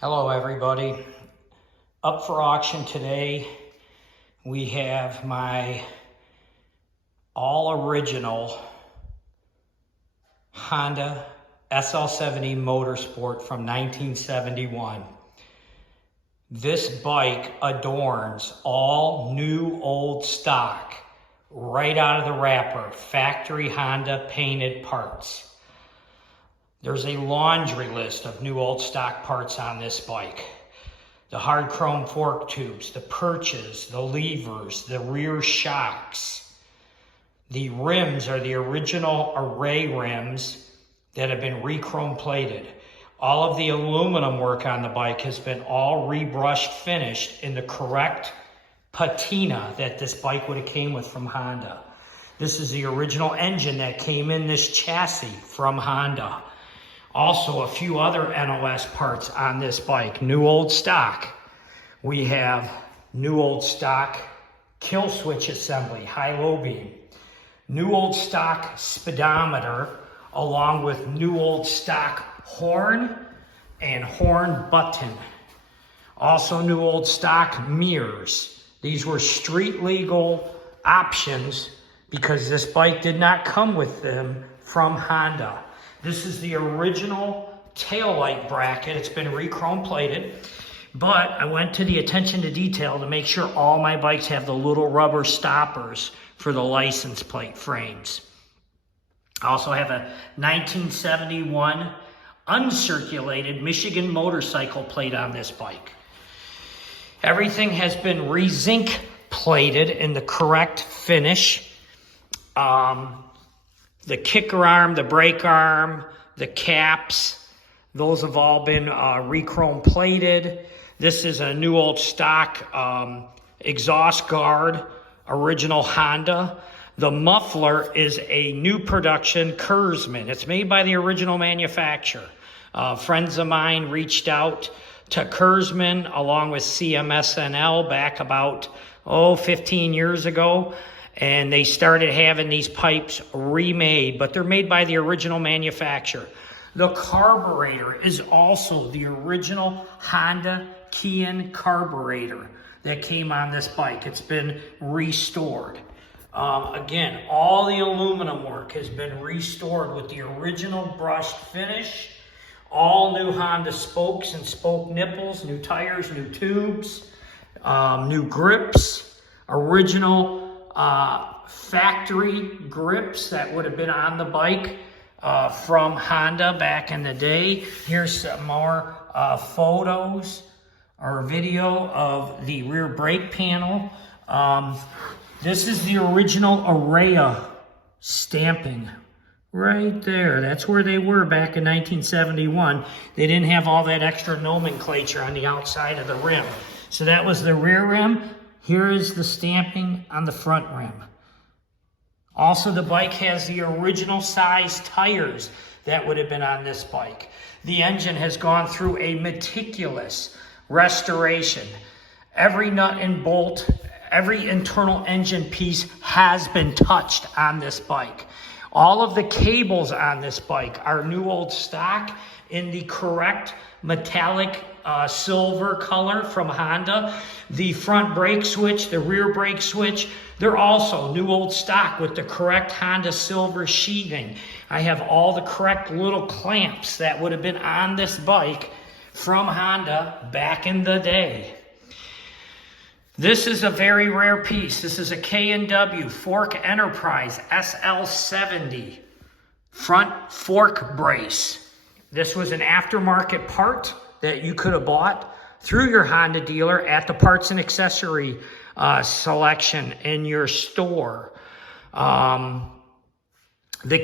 Hello everybody. Up for auction today, we have my all original Honda SL70 Motorsport from 1971. This bike adorns all new old stock, right out of the wrapper, factory Honda painted parts. There's a laundry list of new old stock parts on this bike. The hard chrome fork tubes, the perches, the levers, the rear shocks. The rims are the original Array rims that have been re-chrome plated. All of the aluminum work on the bike has been all rebrushed, finished in the correct patina that this bike would have came with from Honda. This is the original engine that came in this chassis from Honda. Also, a few other NOS parts on this bike, new old stock. We have new old stock kill switch assembly, high-low beam. New old stock speedometer, along with new old stock horn and horn button. Also new old stock mirrors. These were street legal options because this bike did not come with them from Honda. This is the original taillight bracket. It's been re-chrome plated, but I went to the attention to detail to make sure all my bikes have the little rubber stoppers for the license plate frames. I also have a 1971 uncirculated Michigan motorcycle plate on this bike. Everything has been re-zinc plated in the correct finish. The kicker arm, the brake arm, the caps, those have all been re-chrome plated. This is a new old stock exhaust guard, original Honda. The muffler is a new production Kurzman. It's made by the original manufacturer. Friends of mine reached out to Kurzman along with CMSNL back about 15 years ago. And they started having these pipes remade, but they're made by the original manufacturer. The carburetor is also the original Honda Kian carburetor that came on this bike. It's been restored. Again, all the aluminum work has been restored with the original brushed finish. All new Honda spokes and spoke nipples, new tires, new tubes, new grips, original factory grips that would have been on the bike from Honda back in the day. Here's some more photos or video of the rear brake panel. This is the original Array stamping right there. That's where they were back in 1971. They didn't have all that extra nomenclature on the outside of the rim. So that was the rear rim. Here is the stamping on the front rim. Also, the bike has the original size tires that would have been on this bike. The engine has gone through a meticulous restoration. Every nut and bolt, every internal engine piece has been touched on this bike. All of the cables on this bike are new old stock in the correct metallic silver color from Honda. The front brake switch, the rear brake switch, they're also new old stock with the correct Honda silver sheathing. I have all the correct little clamps that would have been on this bike from Honda back in the day. This is a very rare piece. This is a K&W Fork Enterprise SL70 front fork brace. This was an aftermarket part that you could have bought through your Honda dealer at the parts and accessory selection in your store. The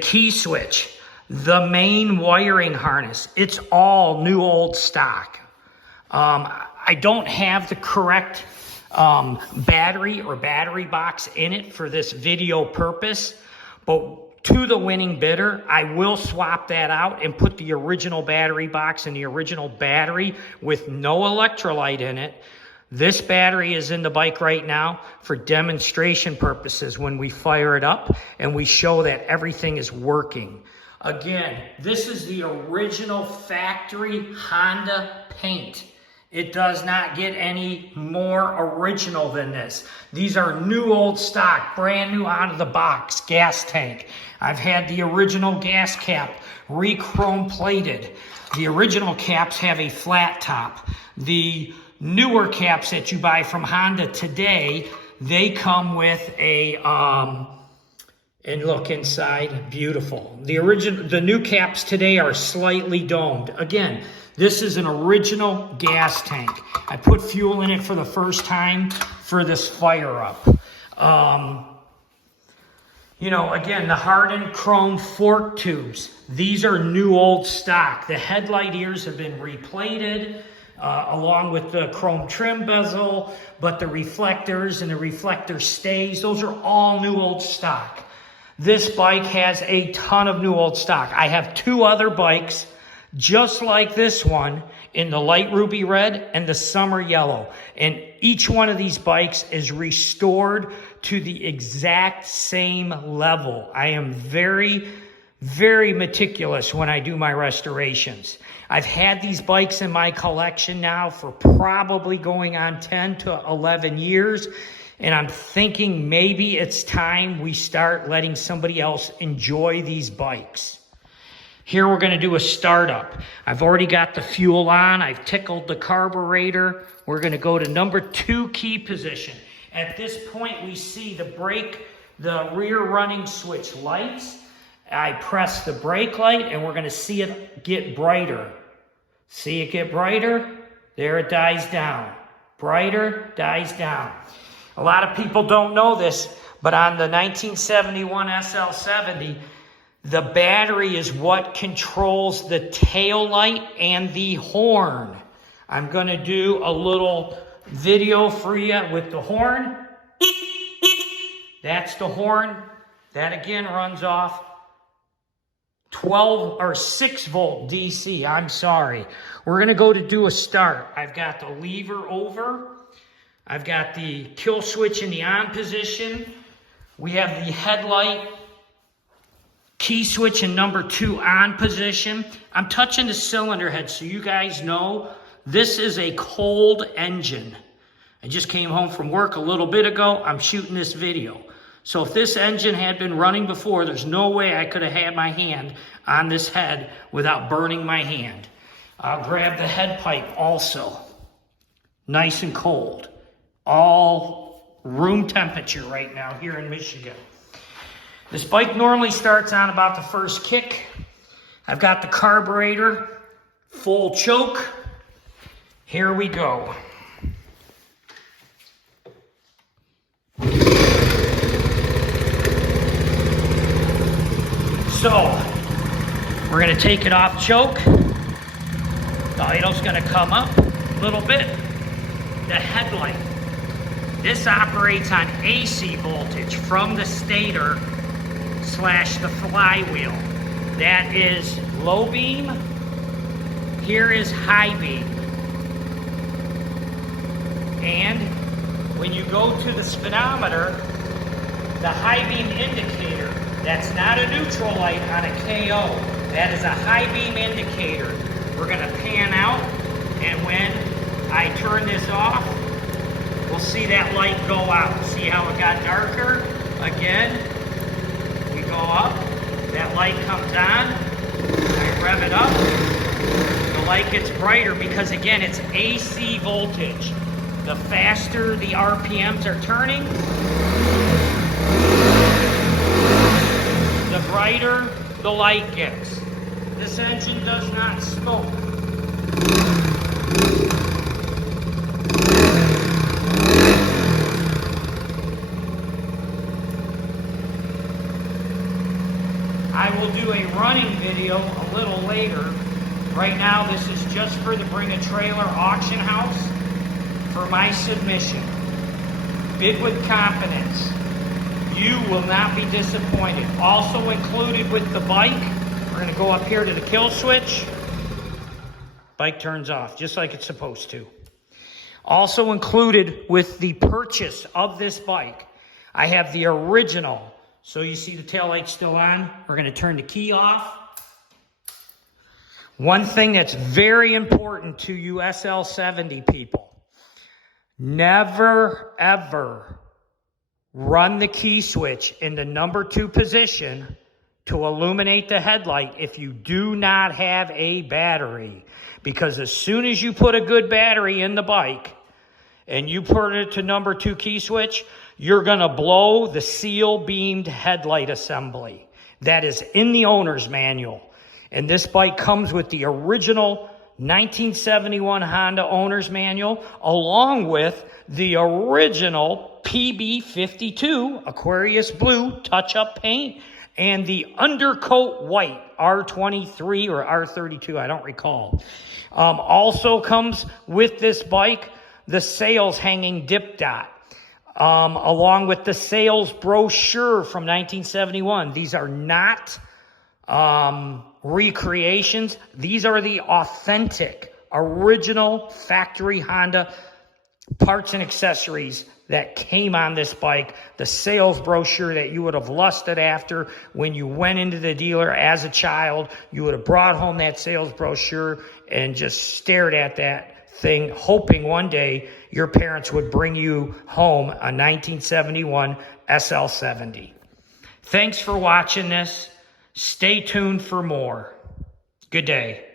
key switch, the main wiring harness, it's all new old stock. I don't have the correct battery or battery box in it for this video purpose, but to the winning bidder, I will swap that out and put the original battery box and the original battery with no electrolyte in it. This battery is in the bike right now for demonstration purposes when we fire it up and we show that everything is working. Again, this is the original factory Honda paint. It does not get any more original than this. These are new old stock, brand new out of the box gas tank. I've had the original gas cap re-chrome plated. The original caps have a flat top. The newer caps that you buy from Honda today, they come with a, and look inside, beautiful. The new caps today are slightly domed. Again, this is an original gas tank. I put fuel in it for the first time for this fire up. You know, again, the hardened chrome fork tubes. These are new old stock. The headlight ears have been replated along with the chrome trim bezel, but the reflectors and the reflector stays, those are all new old stock. This bike has a ton of new old stock. I have two other bikes just like this one in the light ruby red and the summer yellow. And each one of these bikes is restored to the exact same level. I am very, very meticulous when I do my restorations. I've had these bikes in my collection now for probably going on 10 to 11 years. And I'm thinking maybe it's time we start letting somebody else enjoy these bikes. Here we're going to do a startup. I've already got the fuel on. I've tickled the carburetor. We're going to go to number 2 key position. At this point, we see the brake, the rear running switch lights. I press the brake light, and we're going to see it get brighter. See it get brighter? There it dies down. Brighter, dies down. A lot of people don't know this, but on the 1971 SL70, the battery is what controls the tail light and the horn. I'm going to do a little video for you with the horn. That's the horn. That again runs off 12 or 6 volt DC. I'm sorry. We're going to go to do a start. I've got the lever over. I've got the kill switch in the on position. We have the headlight key switch in number 2 on position. I'm touching the cylinder head so you guys know this is a cold engine. I just came home from work a little bit ago. I'm shooting this video. So if this engine had been running before, there's no way I could have had my hand on this head without burning my hand. I'll grab the head pipe also. Nice and cold. All room temperature right now here in Michigan. This bike normally starts on about the first kick. I've got the carburetor, full choke. Here we go. So, we're going to take it off choke. The idle's going to come up a little bit. The headlight. This operates on AC voltage from the stator / the flywheel. That is low beam. Here is high beam. And when you go to the speedometer, the high beam indicator, that's not a neutral light on a KO. That is a high beam indicator. We're going to pan out, and when I turn this off, we'll see that light go out. See how it got darker? Again, we go up, that light comes on, I rev it up, the light gets brighter because again, it's AC voltage. The faster the RPMs are turning, the brighter the light gets. This engine does not smoke. I will do a running video a little later. Right now, this is just for the Bring a Trailer auction house for my submission. Bid with confidence. You will not be disappointed. Also included with the bike, we're going to go up here to the kill switch. Bike turns off, just like it's supposed to. Also included with the purchase of this bike, I have the original. So you see the taillight still on. We're going to turn the key off. One thing that's very important to you SL70 people, never ever run the key switch in the number 2 position to illuminate the headlight if you do not have a battery. Because as soon as you put a good battery in the bike and you put it to number 2 key switch, you're gonna blow the seal beamed headlight assembly. That is in the owner's manual. And this bike comes with the original 1971 Honda owner's manual, along with the original PB52 Aquarius Blue touch-up paint and the undercoat white R23 or R32, I don't recall. Also comes with this bike the sales hanging dip dot, along with the sales brochure from 1971. These are not recreations. These are the authentic, original factory Honda parts and accessories that came on this bike. The sales brochure that you would have lusted after when you went into the dealer as a child. You would have brought home that sales brochure and just stared at that thing, hoping one day your parents would bring you home a 1971 SL70. Thanks for watching this. Stay tuned for more. Good day.